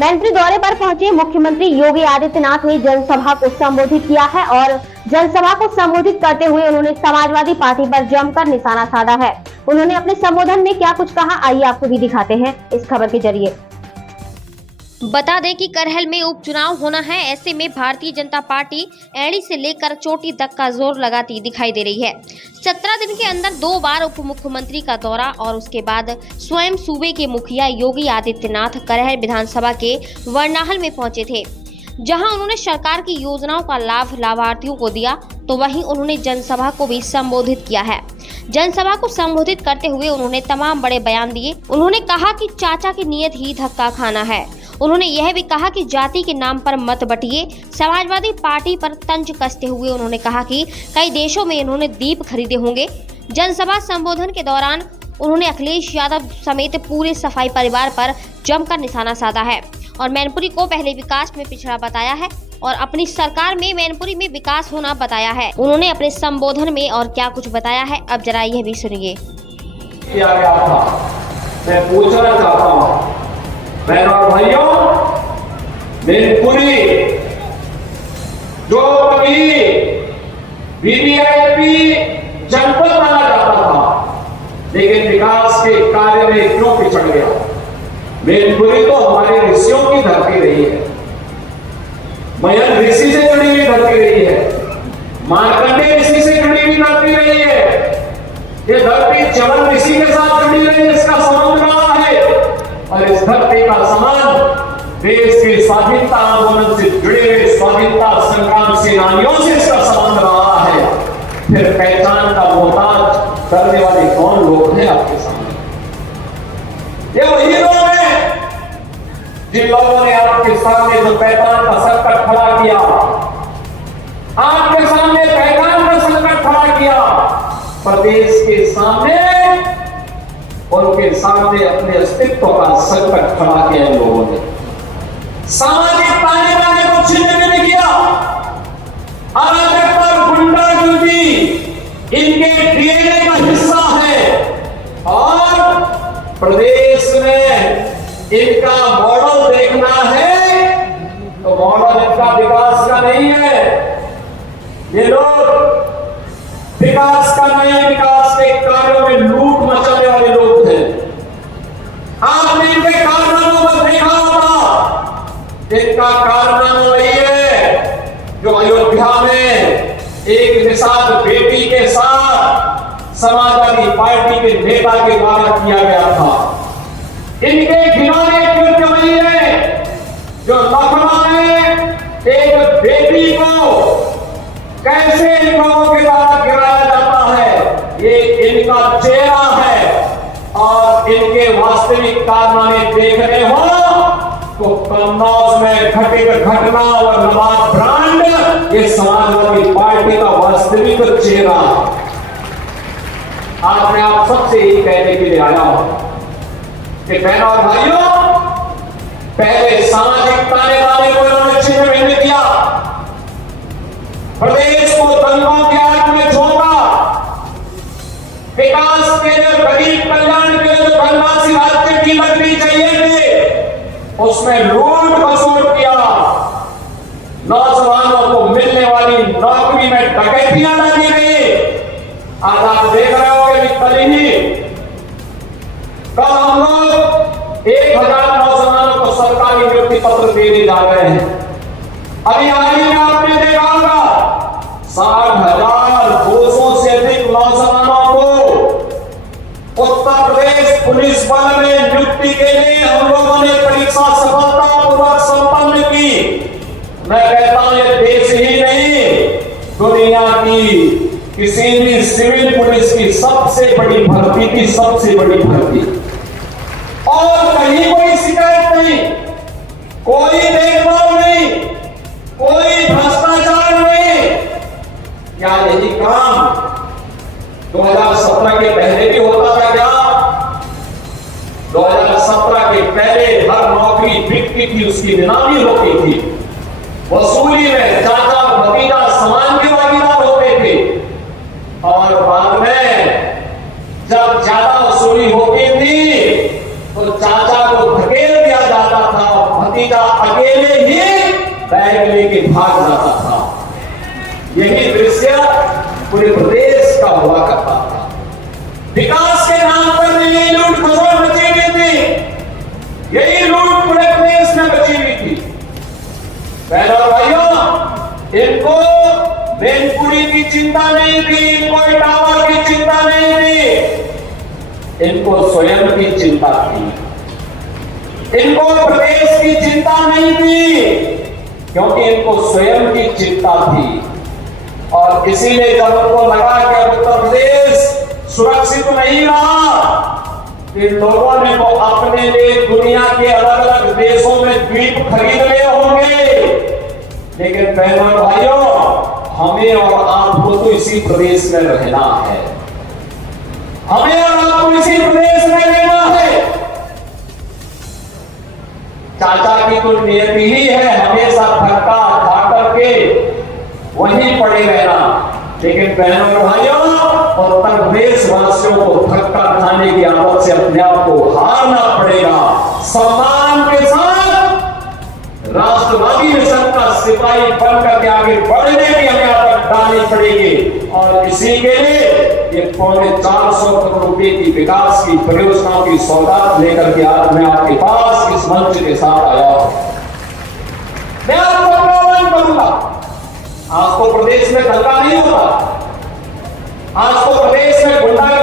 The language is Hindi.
मैनपुरी दौरे पर पहुंचे मुख्यमंत्री योगी आदित्यनाथ ने जनसभा को संबोधित किया है और जनसभा को संबोधित करते हुए उन्होंने समाजवादी पार्टी पर जमकर निशाना साधा है। उन्होंने अपने संबोधन में क्या कुछ कहा, आइए आपको भी दिखाते हैं इस खबर के जरिए। बता दें कि करहल में उपचुनाव होना है, ऐसे में भारतीय जनता पार्टी एड़ी से लेकर चोटी तक का जोर लगाती दिखाई दे रही है। 17 दिन के अंदर 2 बार उप मुख्यमंत्री का दौरा और उसके बाद स्वयं सूबे के मुखिया योगी आदित्यनाथ करहल विधानसभा के वर्नाहल में पहुंचे थे, जहां उन्होंने सरकार की योजनाओं का लाभ लाभार्थियों को दिया, तो वहीं उन्होंने जनसभा को भी संबोधित किया है। जनसभा को संबोधित करते हुए उन्होंने तमाम बड़े बयान दिए। उन्होंने कहा कि चाचा की नीयत ही धक्का खाना है। उन्होंने यह भी कहा कि जाति के नाम पर मत बंटिए। समाजवादी पार्टी पर तंज कसते हुए उन्होंने कहा कि कई देशों में इन्होंने दीप खरीदे होंगे। जनसभा संबोधन के दौरान उन्होंने अखिलेश यादव समेत पूरे सफाई परिवार पर जमकर निशाना साधा है और मैनपुरी को पहले विकास में पिछड़ा बताया है और अपनी सरकार में मैनपुरी में विकास होना बताया है। उन्होंने अपने संबोधन में और क्या कुछ बताया है, अब जरा यह भी सुनिए। मैं पूछना चाहता हूँ बहनों और भाइयों, मैनपुरी जो कभी वीवीआईपी जनपद माना जाता था, लेकिन विकास के कार्य में क्यों पिछड़ गया? मैनपुरी तो हमारे ऋषियों की धरती रही है, मयन ऋषि से जुड़ी हुई धरती रही है, मार्कंडेय ऋषि से जुड़ी हुई धरती रही है। ये धरती चवन ऋषि के साथ जुड़ी रही है, इसका संबंध रहा है और इस धरती का संबंध देश के स्वाधीनता आंदोलन से जुड़े हुए स्वाधीनता संग्राम सेनानियों से इसका संबंध रहा है। फिर पहचान का मोहताज करने वाले कौन लोग हैं आपके सामने? ये वही लोग हैं जिन लोगों ने आपके सामने जो पहचान का संकट खड़ा किया, आपके सामने पहचान का संकट खड़ा किया, प्रदेश के सामने उनके सामने अपने अस्तित्व का संकट खड़ा किया लोगों ने। सामाजिक ताने बाने को छिन्न नहीं किया। अराजकता और गुंडागर्दी इनके डीएनए का हिस्सा है और प्रदेश में इनका मॉडल देखना है तो मॉडल इनका विकास का नहीं है। ये लोग विकास का नहीं, विकास के कार्यों में लूट मचाने वाले लोग हैं। आपने इनके कारनामों को देखा होगा। इनका कारनामा वही है जो अयोध्या में एक निषाद बेटी के साथ समाजवादी पार्टी के नेता के द्वारा किया गया था। इनके घिनौने कृत्य वही है जो लखनऊ में एक बेटी को कैसे इन लोगों के द्वारा गिराया जाता है, ये इनका चेहरा है। और इनके वास्तविक कारनामे देखने हो तो कन्नौज में घटित घटना और नवाब ब्रांड ये समाजवादी पार्टी का वास्तविक चेहरा है। आज मैं आप सबसे यही कहने के लिए आया हूं कि बहनों और भाइयों, पहले सामाजिक ताने बाने को इन्होंने चिन्ह नहीं दिया, प्रदेश को दंगों के आग में झोंका, विकास के लिए गरीब कल्याण के लिए जो धनराशि राज्य की लगनी चाहिए थी उसमें लूट खसोट किया, नौजवानों को मिलने वाली नौकरी में डकैतियां लगी गई। आज आप देख रहे होंगे कि कल हम लोग 1000 नौजवानों को सरकारी नियुक्ति पत्र देने जा रहे हैं। अभी हाल ही में आपने देखा होगा 60,200 से अधिक नौजवानों को उत्तर प्रदेश पुलिस बल में नियुक्ति के लिए हम लोगों ने परीक्षा सफलतापूर्वक संपन्न की। मैं कहता हूं ये देश ही नहीं, दुनिया की किसी भी सिविल पुलिस की सबसे बड़ी भर्ती की सबसे बड़ी भर्ती, और कहीं कोई शिकायत नहीं, कोई देखभाल नहीं, कोई भ्रष्टाचार नहीं। क्या यही काम 2017 के पहले भी होता था क्या? 2017 के पहले हर नौकरी बिकती थी, उसकी नीलामी होती थी, वसूली में चाचा और भतीजा समान के भागीदार होते थे और बाद में जब ज्यादा वसूली होती थी तो चाचा को धकेल दिया जाता था, भतीजा दृश्य पूरे प्रदेश का हुआ करता था। विकास के नाम पर यही लूट खसोट बची हुई थी, यही लूट पूरे प्रदेश में बची हुई थी। बहनों और भाइयों, इनको मैनपुरी की चिंता नहीं थी, इनको टावर की चिंता नहीं थी, इनको स्वयं की चिंता थी, इनको प्रदेश की चिंता नहीं थी, क्योंकि इनको स्वयं की चिंता थी। और इसीलिए जब उनको लगा कि उत्तर प्रदेश सुरक्षित नहीं रहा, इन लोगों ने वो अपने लिए दुनिया के अलग अलग देशों में द्वीप खरीद लिए होंगे। लेकिन बहनों और भाइयों, हमें और आपको तो इसी प्रदेश में रहना है, हमें और आपको इसी प्रदेश में रहना है। चाचा की तो नियति ही है हमेशा धक्का खा करके वहीं पड़े रहना। लेकिन बहनों और भाइयों, उत्तर प्रदेश वासियों को धक्का खाने की आदत से अपने आप को हारना पड़ेगा। सम्मान के साथ राष्ट्रवादी मिशन का सिपाही बनकर के आगे बढ़ने की हमें आदत डालनी पड़ेगी। और इसी के लिए ये 450 करोड़ रुपए की विकास की परियोजनाओं की सौगात लेकर के आज मैं आपके पास इस मंच के साथ आया हूं। मैं आपको आह्वान करूंगा, आज तो प्रदेश में दंगा नहीं होता, आज तो प्रदेश में गुंडागर्दी